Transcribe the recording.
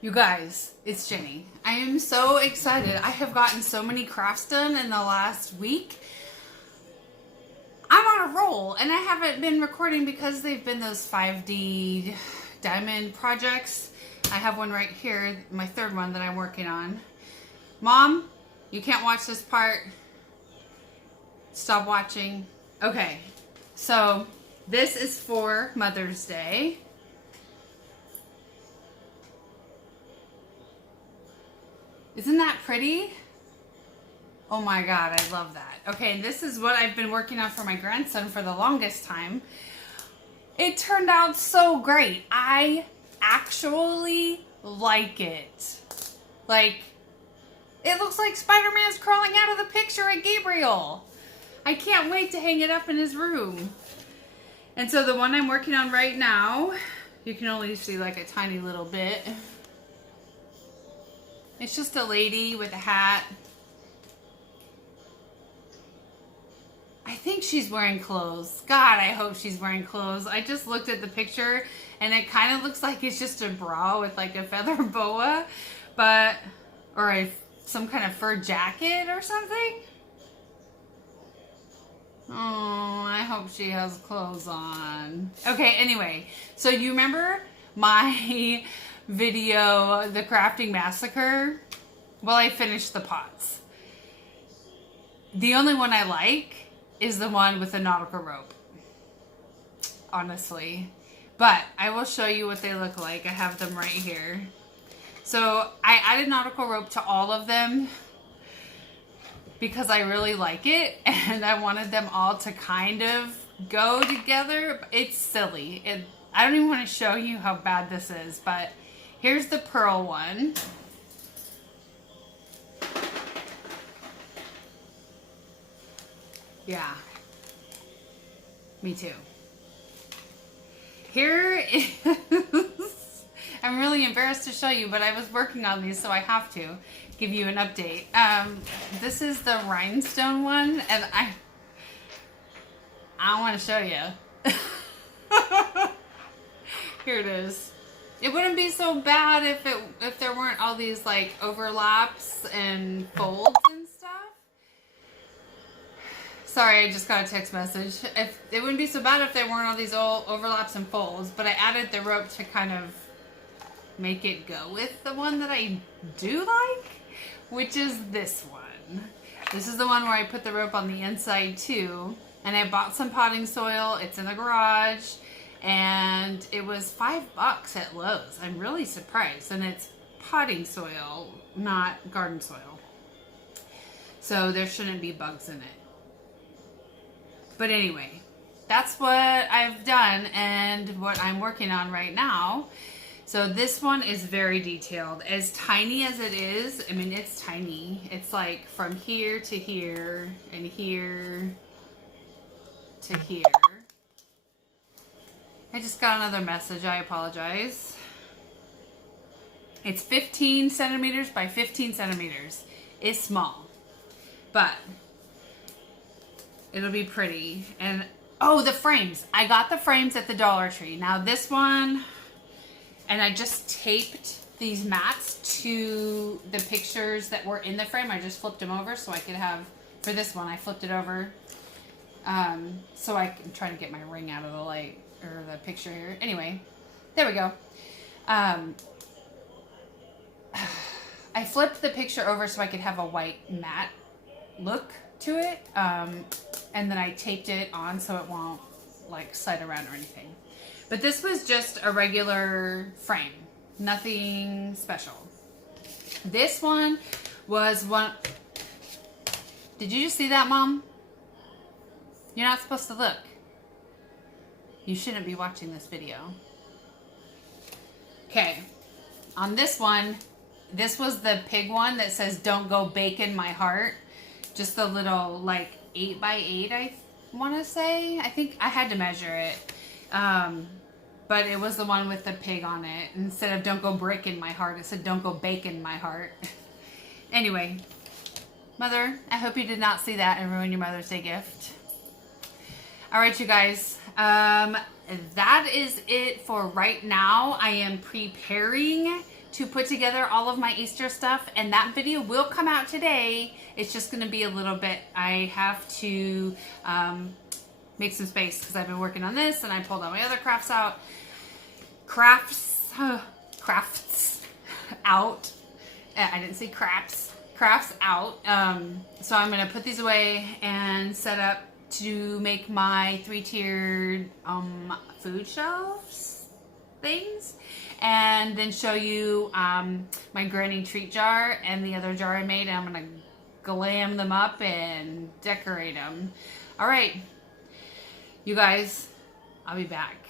You guys, it's Jenny. I am so excited. I have gotten so many crafts done in the last week. I'm on a roll, and I haven't been recording because they've been those 5D diamond projects. I have one right here, my third one that I'm working on. Mom, you can't watch this part. Stop watching. Okay, so this is for Mother's Day. Isn't that pretty? Oh my God, I love that. Okay, and this is what I've been working on for my grandson for the longest time. It turned out so great. I actually like it. Like, it looks like Spider-Man's crawling out of the picture at Gabriel. I can't wait to hang it up in his room. And so the one I'm working on right now, you can only see like a tiny little bit. It's just a lady with a hat. I think she's wearing clothes. God, I hope she's wearing clothes. I just looked at the picture and it kind of looks like it's just a bra with like a feather boa, or some kind of fur jacket or something. Oh, I hope she has clothes on. Okay, anyway, so you remember my video, The Crafting Massacre? Well, I finished the pots. The only one I like is the one with the nautical rope, honestly. But I will show you what they look like. I have them right here. So I added nautical rope to all of them because I really like it and I wanted them all to kind of go together. It's silly. I don't even want to show you how bad this is, but here's the pearl one. Yeah. Me too. Here is... I'm really embarrassed to show you, but I was working on these, so I have to give you an update. This is the rhinestone one, and I want to show you. Here it is. It wouldn't be so bad if there weren't all these like overlaps and folds and stuff. Sorry, I just got a text message. It wouldn't be so bad if there weren't all these overlaps and folds, but I added the rope to kind of make it go with the one that I do like, which is this one. This is the one where I put the rope on the inside too, and I bought some potting soil. It's in the garage. And it was $5 at Lowe's. I'm really surprised. And it's potting soil, not garden soil. So there shouldn't be bugs in it. But anyway, that's what I've done and what I'm working on right now. So this one is very detailed. As tiny as it is, I mean, it's tiny. It's like from here to here and here to here. I just got another message. I apologize. It's 15 centimeters by 15 centimeters. It's small, but it'll be pretty. And oh, the frames. I got the frames at the Dollar Tree. Now this one, and I just taped these mats to the pictures that were in the frame. I just flipped them over so I could have, for this one, I flipped it over so I can try to get my ring out of the light. Or the picture here. Anyway, there we go. I flipped the picture over so I could have a white matte look to it. And then I taped it on so it won't like slide around or anything. But this was just a regular frame. Nothing special. This one was one... Did you just see that, Mom? You're not supposed to look. You shouldn't be watching this video. Okay, on this one, this was the pig one that says, "Don't go bacon my heart." Just the little like 8x8, I want to say. I think I had to measure it. But it was the one with the pig on it. Instead of "Don't go breaking my heart," it said "Don't go bacon my heart." Anyway, Mother, I hope you did not see that and ruin your Mother's Day gift. All right, you guys. That is it for right now. I am preparing to put together all of my Easter stuff, and that video will come out today. It's just going to be a little bit, I have to make some space because I've been working on this, and I pulled all my other crafts out. Crafts out. I didn't say crafts out. So I'm going to put these away and set up to make my 3-tiered food shelves things, and then show you my granny treat jar and the other jar I made, and I'm going to glam them up and decorate them. All right, you guys, I'll be back.